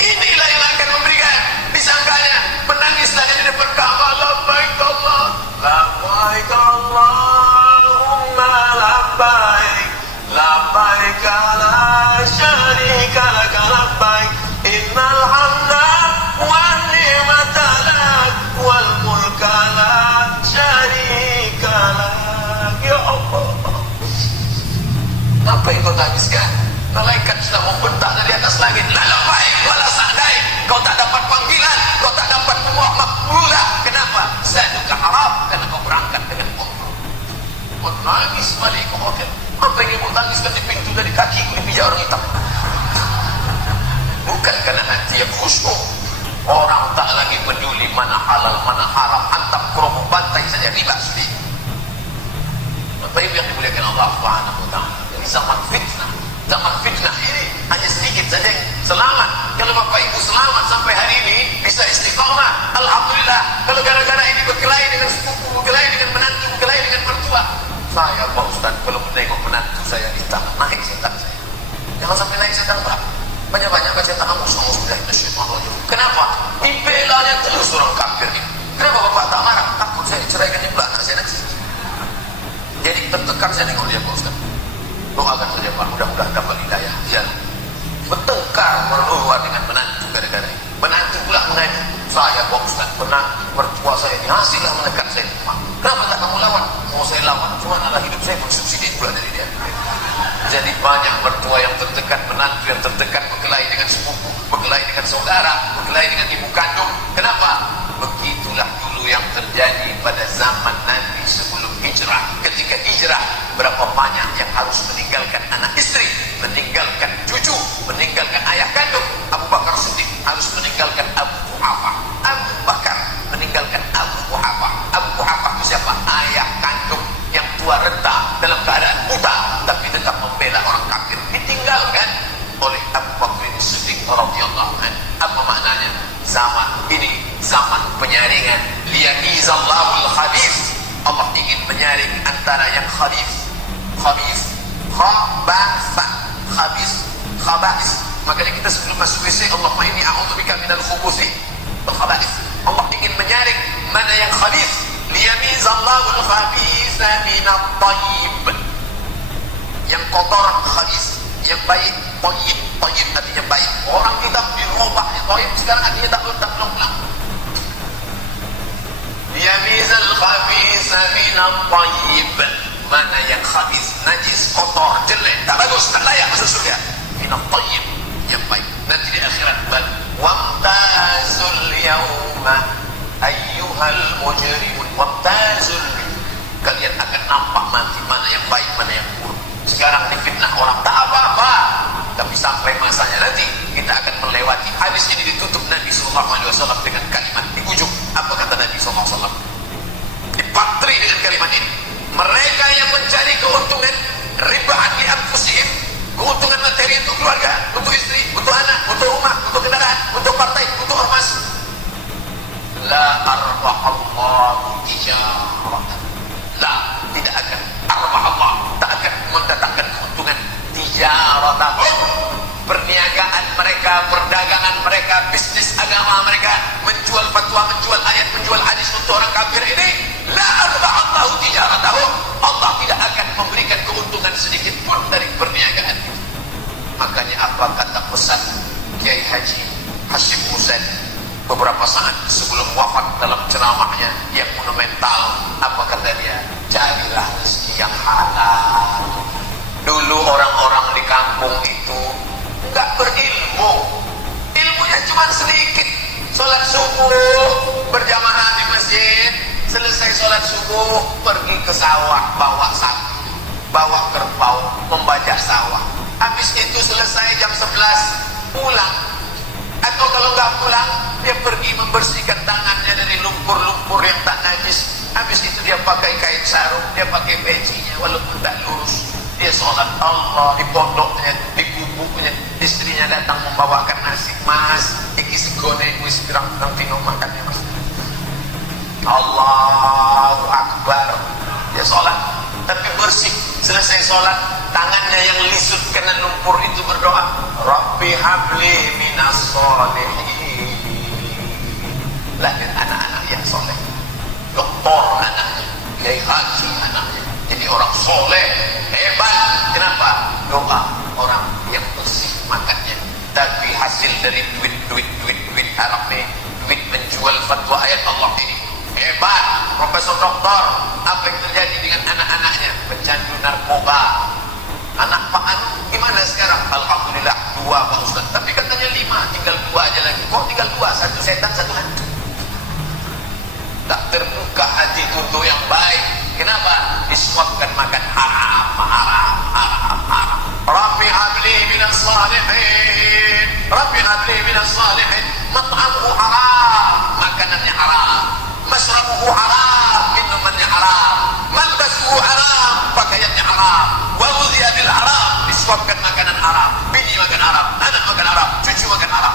Inilah yang akan memberikan. Disangkanya menangislah di depan Ka'bah, labbaik Allah, labbaik Allahumma labbaik, labbaik la syarika laka labbaik, innal hamda wan ni'mata lak wal mulka la syarika lak. Ya Allah, apa yang kau tangiskan? Malaikat sudah membentak dari atas langit, la labbaik wala sa'daik. Kau tak dapat panggilan, kau tak dapat makbulah. Kenapa? Zaduka haram, karena kau berangkat dengan umrah. Kau nangis balik ke hotel. Apa yang ibu tangiskan di pintu dari kaki dipijak orang hitam? Bukan karena hati yang khusyuk. Orang tak lagi peduli mana halal mana haram, antam kromo bantai saja riba sedih. Bapak Ibu yang dimuliakan Allah Subhanahu wa taala. Jadi zaman fitnah ini hanya sedikit saja yang selamat. Kalau Bapak Ibu selamat sampai hari ini bisa istiqomah, alhamdulillah. Kalau gara-gara ini berkelahi dengan sepupu, berkelahi dengan menantu, berkelahi dengan mertua, saya Pak Ustaz kalau menengok menantu saya di tangan, naik setan saya. Jangan sampai naik setan Pak. Banyak-banyak baca ta'amus billahi minasyaitonir. Kenapa? Dibelanya terus orang kafir ini. Kenapa Bapak tak marah? Takut saya diceraikan juga anak saya nanti. Jadi tertekan saya nengok dia Pak Ustaz. Doakan saja Pak, mudah-mudahan dapat hidayah. Ya, bertengkar berluar dengan menantu gara-gara ini. Menantu pula menantu saya Pak Ustaz, pernah mertua saya ini hasillah menekan saya. Kenapa tak kamu lawan? Mau saya lawan, cuma adalah hidup saya bersubsidi pula dari dia. Jadi banyak mertua yang tertekan, menantu yang tertekan, berkelahi dengan sepupu, berkelahi dengan saudara, berkelahi dengan ibu kandung. Kenapa? Begitulah dulu yang terjadi pada zaman Nabi sebelum hijrah. Ketika hijrah, berapa banyak yang harus meninggalkan anak istri, meninggalkan cucu, meninggalkan ayah kandung. Abu Bakar Siddiq harus meninggalkan Abu Quhafah. Abu Bakar meninggalkan Abu Quhafah. Abu Quhafah itu siapa? Ayah kandung yang tua renta dalam keadaan buta, tapi tetap membela orang kafir. Ditinggalkan oleh Abu Bakar Siddiq radhiyallahu anhu. Apa maknanya? Zaman ini zaman penyaringan. Liyamizallahu al-khabith. Allah ingin menyaring antara yang khabith, khabith. Makanya kita sebelum masuk WC, Allahumma inni a'udzubika minal khubuthi wal khaba'ith. Allah ingin menyaring mana yang khabith. Liyamizallahu al-khabitha minat tayyib. Yang kotor khabith, yang baik tayyib. Tayyib artinya baik. Orang kita dirubah tayyib, sekarang artinya tak pulang. Liyamizal khabitha minat tayyib. Mana yang khabith, najis, kotor, jelek, tak bagus, tak layak masuk surga. Minat tayyib, yang baik. Nanti di akhirat, bal wamtazul yawma ayyuhal mujrimun. Wamtazul, kalian akan nampak nanti mana yang baik, mana yang buruk. Sekarang difitnah orang, tak apa-apa, tapi sampai masanya nanti kita akan melewati. Hadis ini ditutup Nabi SAW dengan kalimat di ujung. Apa kata Nabi SAW? Dipatri dengan kalimat ini. Mereka yang mencari keuntungan ribaan di anfusihim, keuntungan materi untuk keluarga, untuk istri, untuk anak, untuk rumah, untuk kendaraan, untuk partai, untuk ormas. La arbahallahu tijaratan. La, tidak akan arbahallah, tak akan mendatangkan keuntungan tijaratan. Perniagaan mereka, perdagangan mereka, bisnis agama mereka, menjual fatwa, menjual ayat, menjual hadis untuk orang kafir ini, la arba'allahu tijaratahum. Allah tidak akan memberikan keuntungan sedikit pun dari perniagaan itu. Makanya apa kata pesan Kiai Haji Hashim Muzan beberapa saat sebelum wafat dalam ceramahnya yang monumental? Apa kata dia? Carilah rezeki yang halal. Dulu orang-orang di kampung itu nggak berilmu, ilmunya cuma sedikit. Sholat subuh berjamaah di masjid, selesai sholat subuh pergi ke sawah, bawa sapi, bawa kerbau, membajak sawah. Habis itu selesai jam 11 pulang. Atau kalau nggak pulang, dia pergi membersihkan tangannya dari lumpur-lumpur yang tak najis. Habis itu dia pakai kain sarung, dia pakai pecinya walaupun tak lurus. Dia sholat Allah di pondoknya, di gubuknya. Istrinya datang membawakan nasi, mas, iki segone wis pirang-pirang dino makannya mas. Allahu Akbar. Dia sholat, tapi bersih. Selesai sholat, tangannya yang lisut kena lumpur itu berdoa, Rabbi habli minas sholihin. Lahir anak-anak yang soleh, doktor anaknya, kiai haji anaknya, jadi orang soleh hebat. Kenapa? Doa orang yang bersih makannya. Tapi hasil dari duit haram nih, duit menjual fatwa ayat Allah ini hebat. Profesor doktor, apa yang terjadi dengan anak-anaknya? Pecandu narkoba. Anak Pak Anu gimana sekarang? Alhamdulillah 2 Pak Ustaz, tapi katanya 5, tinggal 2 aja lagi. Kok tinggal 2? 1 setan, 1 hantu. Tak terbuka hati untuk yang baik. Kenapa? Disuapkan makan haram. Rabbi habli minas salihin, Rabbi habli minas salihin. Mat'amuhu haram, makanannya haram. Masrabuhu haram, minumannya haram. Malbasuhu haram, pakaiannya haram. Wa ghudhiya bil haram, disuapkan makanan haram. Bini makan haram, anak makan haram, cucu makan haram.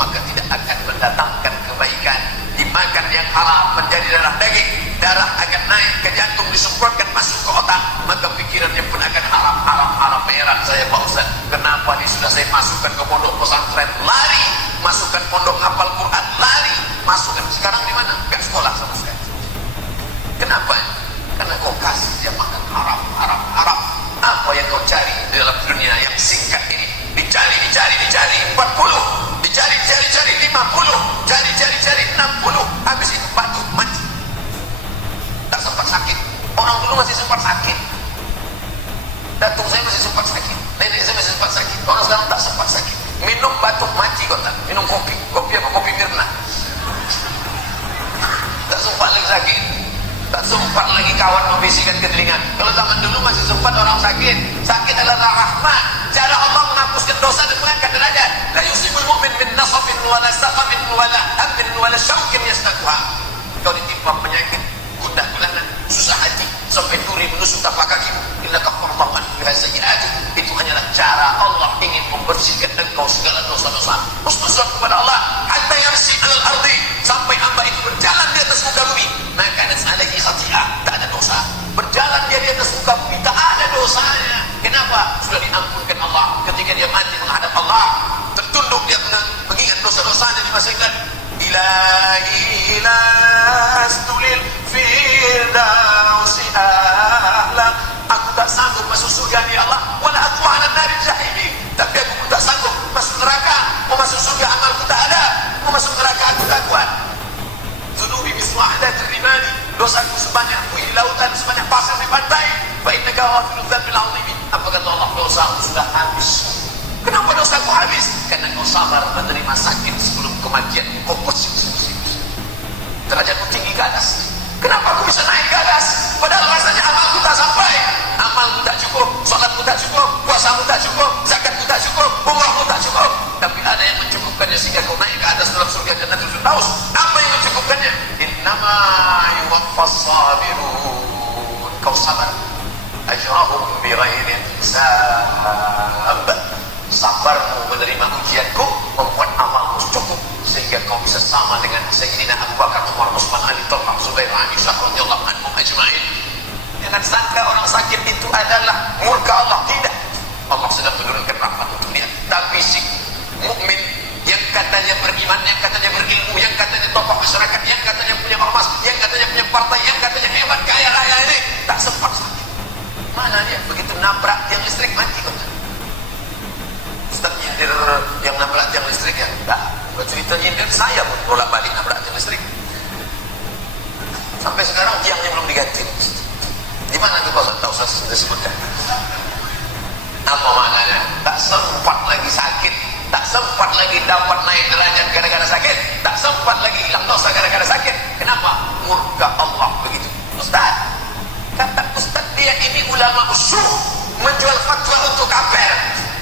Maka tidak akan mendatangkan kebaikan. Dimakan yang haram menjadi darah daging, darah akan naik ke jantung, disemprotkan masuk ke otak, maka pikirannya pun akan haram. Heran saya Pak Ustaz, kenapa ini sudah saya masukkan ke pondok pesantren lari, masukkan pondok hafal Quran lari, masukkan. Sekarang di mana? Gak sekolah sama sekali. Kenapa? Karena kau kasih dia makan haram. sempat sakit, datuk saya masih sempat sakit, nenek saya masih sempat sakit. Orang sekarang tak sempat sakit. Minum batuk mati kok tak, minum kopi apa kopi Mirna, tak sempat lagi sakit, tak sempat lagi kawan membisikkan ke telinga. Kalau zaman dulu masih sempat orang sakit. Sakit adalah rahmat, cara Allah menghapuskan dosa dan mengangkat derajat. La yusibul mu'min min nasabin wala saqamin wala hammin wala syaukin yasnakuha. Kau ditimpa penyakit gundah gulana, susah hati sampai duri menusuk tapak kakimu, illa kafarallahu anhu biha sayyi'ati. Itu hanyalah cara Allah ingin membersihkan engkau segala dosa-dosa. Husnuzan kepada Allah hatta yamsi 'alal ardi, sampai hamba itu berjalan di atas muka bumi, maka ada alaihi khati'ah, tak ada dosa. Berjalan dia di atas muka bumi tak ada dosanya. Kenapa? Sudah diampunkan Allah. Ketika dia mati menghadap Allah, tertunduk dia mengingat dosa-dosanya di masa ingat. Ilahi lastulil firdausi ahla. Aku tak sanggup masuk surga ya Allah, wala aku anak dari jahili. Tapi aku pun tak sanggup masuk neraka. Mau masuk surga amalku tak ada, mau masuk neraka aku tak kuat. Zunubi mislu ahdatir rimani, dosaku sebanyak buih lautan, sebanyak pasir di pantai. Fa innaka ghafirudz dzambil 'azim. Apa kata Allah? Dosaku sudah habis. Kenapa dosaku habis? Karena kau sabar menerima sakit sebelum kematian. Kau pusing. Derajatmu tinggi ke atas. Kenapa aku bisa naik ke atas? Padahal rasanya amalku tak sampai. Amalku tak cukup, salatku tak cukup, puasamu tak cukup, zakatku tak cukup, umrahmu tak cukup. Tapi ada yang mencukupkannya sehingga kau naik ke atas dalam surga Jannatul Firdaus. Apa yang mencukupkannya? Innama yuwaffas sabirun. Kau sabar. Ajrahum bighairi hisab. Sabarmu menerima ujianku membuat amalmu cukup sehingga kau bisa sama dengan Sayyidina Abu Bakar, Umar, Utsman, Ali, Talha, Zubair, Aisyah radhiyallahu anhum ajma'in. Jangan sangka orang sakit itu adalah murka Allah. Tidak. Allah sedang menurunkan rahmat untuk dia. Tapi si mukmin yang katanya beriman, yang katanya berilmu, yang katanya tokoh masyarakat, yang katanya punya ormas, yang katanya punya partai, yang katanya hebat, kaya raya ini tak sempat sakit. Mana dia? Begitu nabrak tiang listrik mati kok. Ustaz nyindir yang nabrak tiang listrik ya? Enggak. Kalau cerita nyindir saya pun bolak-balik nabrak tiang listrik. Sampai sekarang tiangnya belum diganti. Di mana tuh Pak? Tak usah disebutkan. Apa maknanya? Tak sempat lagi sakit, tak sempat lagi dapat naik derajat gara-gara sakit, tak sempat lagi hilang dosa gara-gara sakit. Kenapa? Murka Allah begitu. Ustaz, kata Ustaz dia ini ulama usul, menjual fatwa untuk kafir,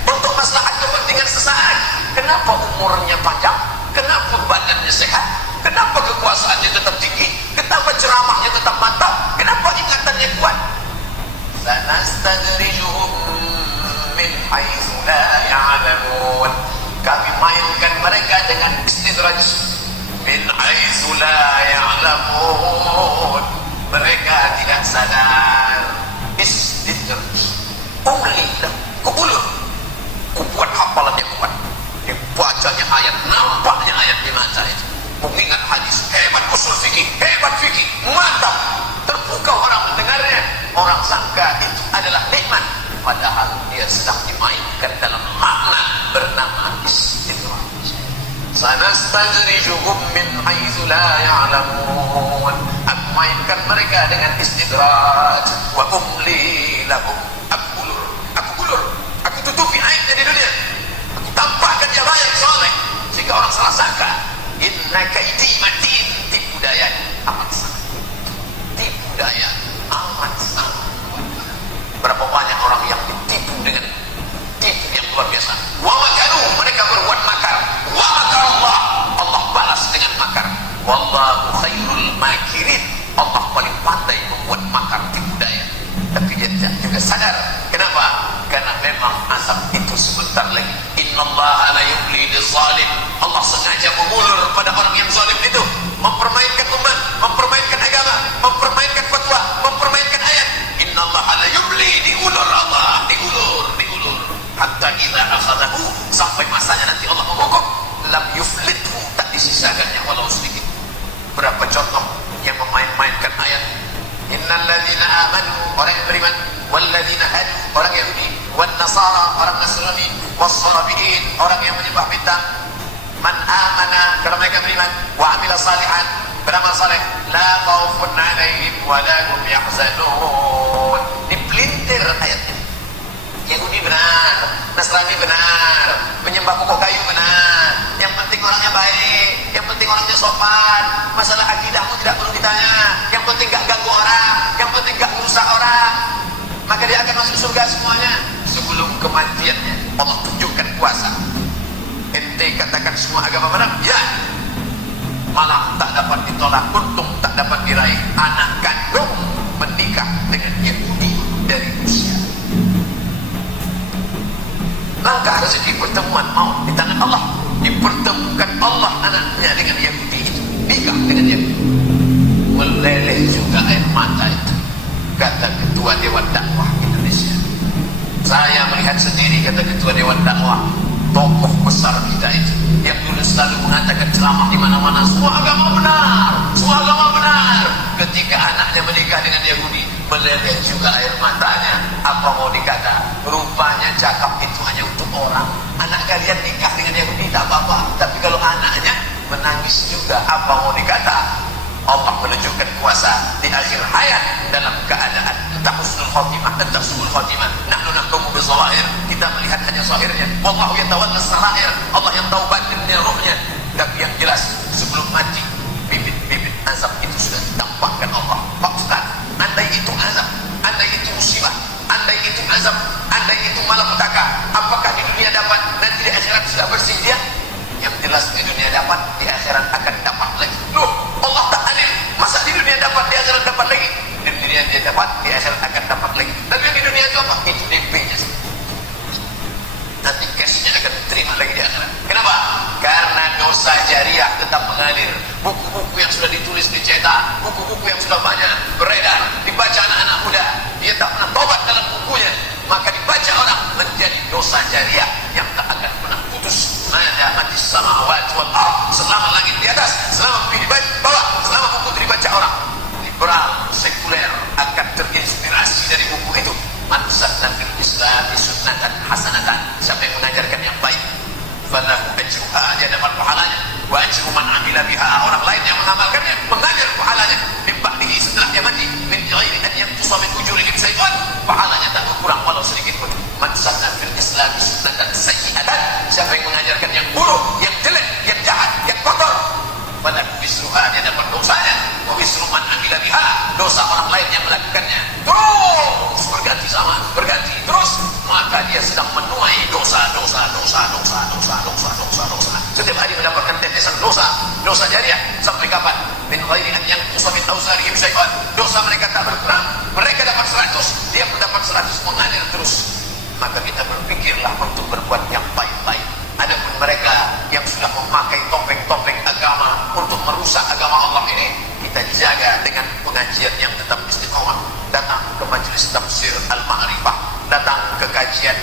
untuk maslahat kepentingan sesaat. Kenapa umurnya panjang? Kenapa badannya sehat? Kenapa kekuasaannya tetap tinggi? Kenapa ceramahnya tetap mantap? Kenapa ingatannya kuat? Sanastadrijuhum min haitsu la ya'lamun. Kami mainkan mereka dengan istidraj. Min haitsu la ya'lamun. Mereka tidak sadar. Istidraj. Umli dah, kubulur. Kubuat hafalannya kuat. Dibacanya ayat, nampaknya ayat dibaca itu. Mengingat hadis, hebat usul fikih, hebat fikih, mantap. Terbuka orang mendengarnya. Orang sangka itu adalah nikmat, padahal dia sedang dimainkan dalam makna bernama istidraj. Sanastadrijuhum min haitsu la ya'lamun. Aku mainkan mereka dengan istidraj. Wa umli lahum. Aku gulur, aku tutupi aibnya di dunia. Aku tampakkan dia layak soleh sehingga orang salah sangka. Inna kaidi matin. Tipu daya amat sangat. Tipu daya amat sangat. Berapa banyak orang yang ditipu dengan tipu yang luar biasa. Wa makaru, mereka berbuat makar. Wa makar Allah, Allah balas dengan makar. Wallahu khairul makirin. Allah paling pandai membuat makar, tipu daya. Tapi dia tidak juga sadar. Kenapa? Karena memang azab itu sebentar lagi. Innallaha la yumli lizalim. Allah sengaja mengulur pada orang yang zalim itu, mempermainkan umat, mempermainkan agama, mempermainkan fatwa, mempermainkan ayat. Innallaha la yumli, diulur Allah, diulur. Hatta idza akhadahu, sampai masanya nanti Allah memokok, lam yuflithu, tak disisakannya walau sedikit. Berapa contoh yang memain-mainkan ayat. Innal ladzina amanu, orang yang beriman, wal ladzina hadu, orang Yahudi, wan nasara, orang Nasrani, was sabiin, orang yang menyembah bintang. Man amana, kalau mereka beriman, wa amila salihan, beramal saleh, la khaufun 'alaihim wa la hum yahzanun. Dipelintir ayatnya. Yahudi benar, Nasrani benar, penyembah pokok kayu benar, yang penting orangnya baik, yang penting orangnya sopan, masalah akidahmu tidak perlu ditanya, yang penting gak ganggu orang, yang penting gak merusak orang, maka dia akan masuk surga semuanya. Sebelum kematiannya Allah tunjukkan kuasa. Ente katakan semua agama benar, ya, malah tak dapat ditolak, untung tak dapat diraih. Anak kandung menikah dengan Yahudi dari Rusia. Langkah rezeki pertemuan maut di tangan Allah, dipertemukan Allah anaknya dengan Yahudi itu, nikah dengan Yahudi. Meleleh juga air mata itu, kata Ketua Dewan Dakwah Indonesia. Saya melihat sendiri, kata Ketua Dewan Dakwah, tokoh besar kita itu yang dulu selalu mengatakan ceramah di mana-mana, semua agama benar, semua agama benar. Ketika anaknya menikah dengan Yahudi, meleleh juga air matanya. Apa mau dikata? Rupanya cakap itu hanya untuk orang. Anak kalian nikah dengan Yahudi tak apa-apa, tapi kalau anaknya menangis juga. Apa mau dikata? Allah menunjukkan kuasa di akhir hayat dalam keadaan entah husnul khotimah, entah su'ul khotimah. Nahnu nahkumu bizahir, kita melihat hanya zahirnya. Wallahu yatawalla sarair, Allah yang tahu batinnya, ruhnya. Tapi yang jelas sebelum mati, bibit-bibit azab itu sudah ditampakkan Allah. Pak Ustaz, andai itu azab, andai itu musibah, andai itu azab, andai itu malapetaka, apakah di dunia dapat, nanti di akhirat sudah bersih dia? Yang jelas di dunia dapat, di akhirat akan dapat lagi. Loh, Allah tak adil, masa di dunia dapat, di akhirat dapat lagi? Di dunia dia dapat, di akhirat akan dapat lagi. Tapi yang di dunia itu apa? Itu DP-nya sih. Nanti cashnya akan diterima lagi di akhirat. Kenapa? Karena dosa jariah tetap mengalir. Buku-buku yang sudah ditulis, dicetak, buku-buku yang sudah banyak beredar, dibaca anak-anak muda, dia tak pernah tobat dalam bukunya, maka dibaca orang menjadi dosa jariah yang tak akan pernah putus. Mati samawati wal ardh, selama langit di atas, selama bumi di bawah, selama buku dibaca orang. Liberal, sekuler akan terinspirasi dari buku itu. Man sanna fil Islam sunnatan hasanatan, siapa yang mengajarkan yang baik, falahu ajruha, dia dapat pahalanya. Wa ajru man amila biha, orang lain yang mengamalkannya mengajar pahalanya. Min ba'dihi, setelah dia mati, min ghairi an yanqusa min ujurihim syai'un, pahalanya tak berkurang walau sedikit pun. Man sanna fil Islam sunnatan sayyi'atan, siapa yang mengajarkan yang buruk, yang jelek, yang jahat, yang kotor, falahu wisruha, dia dapat dosanya. Wa wisru man amila biha, dosa orang lain yang melakukannya terus berganti sama, berganti terus, maka dia sedang menuai dosa. Setiap hari mendapatkan tetesan dosa jariah. Sampai kapan? Min ghairi an yanqusa min awzarihim syai'un, dosa mereka tak berkurang, mereka dapat 100, dia mendapat 100, mengalir terus. Maka kita berpikirlah untuk berbuat yang baik-baik. Adapun mereka yang sudah memakai topeng-topeng agama untuk merusak agama Allah ini, kita jaga dengan pengajian yang tetap istiqomah. Datang ke majelis tafsir Al-Ma'rifah, datang ke kajian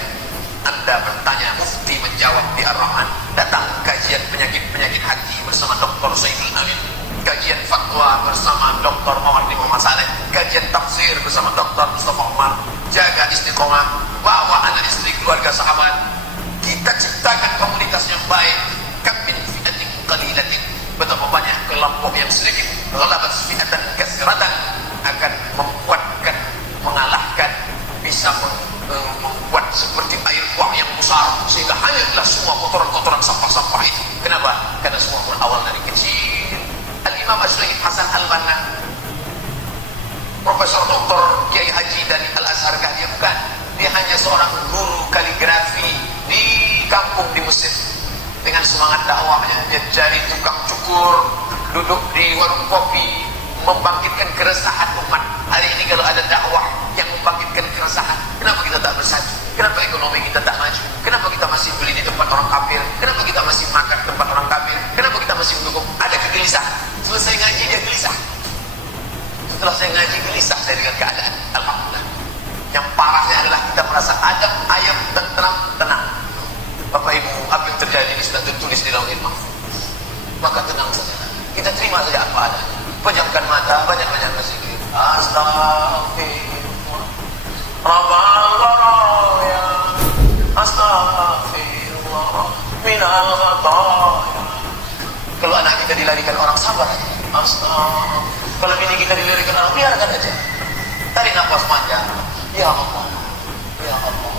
Anda bertanya, mufti menjawab di Ar-Rahman, datang kajian penyakit-penyakit hati bersama Dr. Sayyidul Amin, kajian fatwa bersama Dr. Mawardi Muhammad Saleh, kajian tafsir bersama Dr. Mustafa Umar. Jaga istiqomah, bawa anak istri, keluarga, sahabat. Kita ciptakan komunitas yang baik. Kam min fi'atin qalilatin, betapa banyak kelompok yang sedikit, ghalabat fi'atan katsiratan, akan menguatkan, mengalahkan, bisa membuat seperti air buang yang besar, sehingga hanyutlah semua kotoran-kotoran sampah-sampah itu. Kenapa? Karena semua berawal dari kecil. Al-Imam Asy-Syaikh Hasan Al-Banna, Profesor Dr. Kiai Haji dari Al-Azhar, dia bukan. Dia hanya seorang guru kaligrafi di kampung di Mesir. Dengan semangat dakwahnya, dia cari tukang cukur, duduk di warung kopi, membangkitkan keresahan umat. Hari ini kalau ada dakwah yang membangkitkan keresahan, kenapa kita tak bersatu? Kenapa ekonomi kita tak maju? Kenapa kita masih beli di tempat orang kafir? Kenapa kita masih makan di tempat orang kafir? Kenapa kita masih mendukung? Ada kegelisahan. Selesai ngaji dia gelisah. Setelah saya ngaji gelisah saya dengan keadaan. Alhamdulillah. Yang parahnya adalah kita merasa adem, ayam, tentram, tenang. Bapak Ibu, apa yang terjadi ini sudah tertulis di Lauhul Mahfuz. Maka tenang saja. Kita terima saja apa adanya. Pejamkan mata, banyak-banyak berzikir. Astaghfirullah Rabbal baraya, astaghfirullah minal khataya. Kalau anak kita dilarikan orang, sabar aja. Astaga. Kalau ini kita dilirikan orang, biarkan aja. Tarik nafas panjang. Ya Allah. Ya Allah.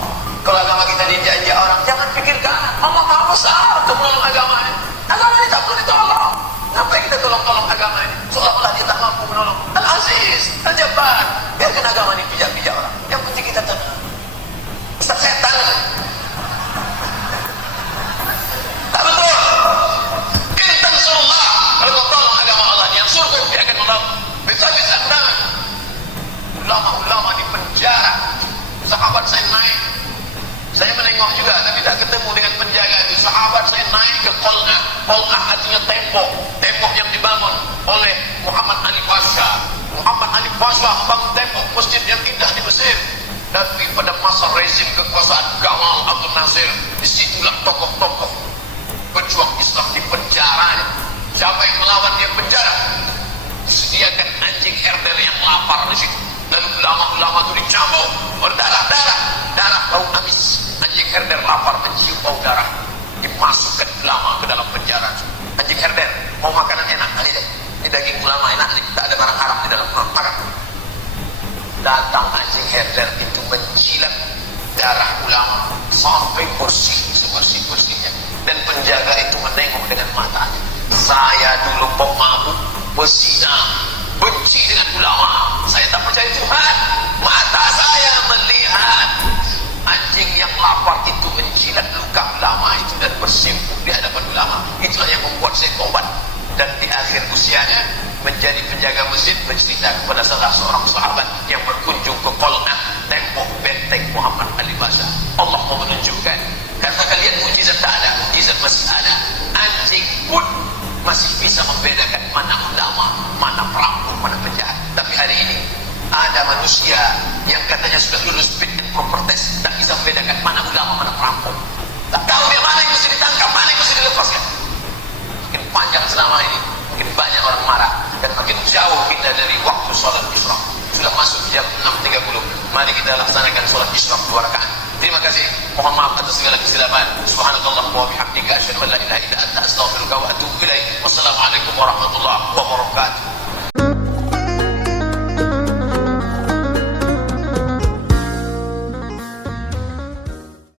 Kalau agama kita diinjak-injak orang, jangan pikirkan Allah Maha Besar untuk menolong agama ini. Agama ini tak perlu ditolong. Ngapain kita tolong-tolong agama ini? Seolah-olah dia tak mampu menolong. Al-Aziz, Al-Jabbar. Biarkan agama ini pijak-pijak orang. Yang penting kita tenang. Ustaz setan. Tak betul. Intan surullah. Kalau kau tolong agama Allah, yang surga dia akan menolong. Bisa-bisa undangan. Ulama-ulama di penjara. Sahabat saya naik. Saya menengok juga, tapi tak ketemu dengan penjaga itu. Sahabat saya naik ke Qol'ah. Qol'ah artinya tembok. Tembok yang dibangun oleh Muhammad Ali Pasha. Muhammad Ali Pasha membangun tembok masjid yang indah di Mesir. Tapi pada masa rezim kekuasaan Gamal Abdul Nasir, disitulah tokoh-tokoh pejuang Islam di penjara. Siapa yang melawan dia penjara? Disediakan anjing herder yang lapar di situ. Lalu ulama-ulama itu dicambuk, berdarah-darah, darah bau amis. Anjing herder lapar mencium bau darah, dimasukkan ulama ke dalam penjara. Anjing herder mau makanan enak kali deh. Ini daging ulama enak nih, tak ada barang haram di dalam makan. Datang anjing herder itu menjilat darah ulama sampai bersih sebersih-bersihnya. Dan penjaga itu menengok dengan matanya. Saya dulu pemabuk, pesina, benci dengan ulama. Saya tak percaya Tuhan. Mata saya melihat anjing yang lapar itu menjilat luka ulama itu dan bersimpuh di hadapan ulama. Itulah yang membuat saya tobat. Dan di akhir usianya menjadi penjaga masjid, bercerita kepada salah seorang sahabat yang berkunjung ke Qol'ah, tembok benteng Muhammad Ali Pasha. Allah mau menunjukkan, kata kalian mukjizat tak ada, mukjizat masih ada. Anjing pun masih bisa membedakan mana ulama, mana perampok, mana penjahat. Tapi hari ini ada manusia yang katanya sudah lulus fit and proper test, tak bisa membedakan mana ulama, mana perampok. Tak tahu dia mana yang mesti ditangkap, mana yang mesti dilepaskan. Makin panjang selama ini, makin banyak orang marah, dan makin jauh kita dari waktu sholat Isra. Sudah masuk jam 6.30. Mari kita laksanakan sholat Isra 2 rakaat. Terima kasih. Mohon maaf atas segala kesilapan. Subhanallah wa bihamdika asyhadu an la ilaha illa anta astaghfiruka wa atubu ilaik. Wassalamualaikum warahmatullahi wabarakatuh.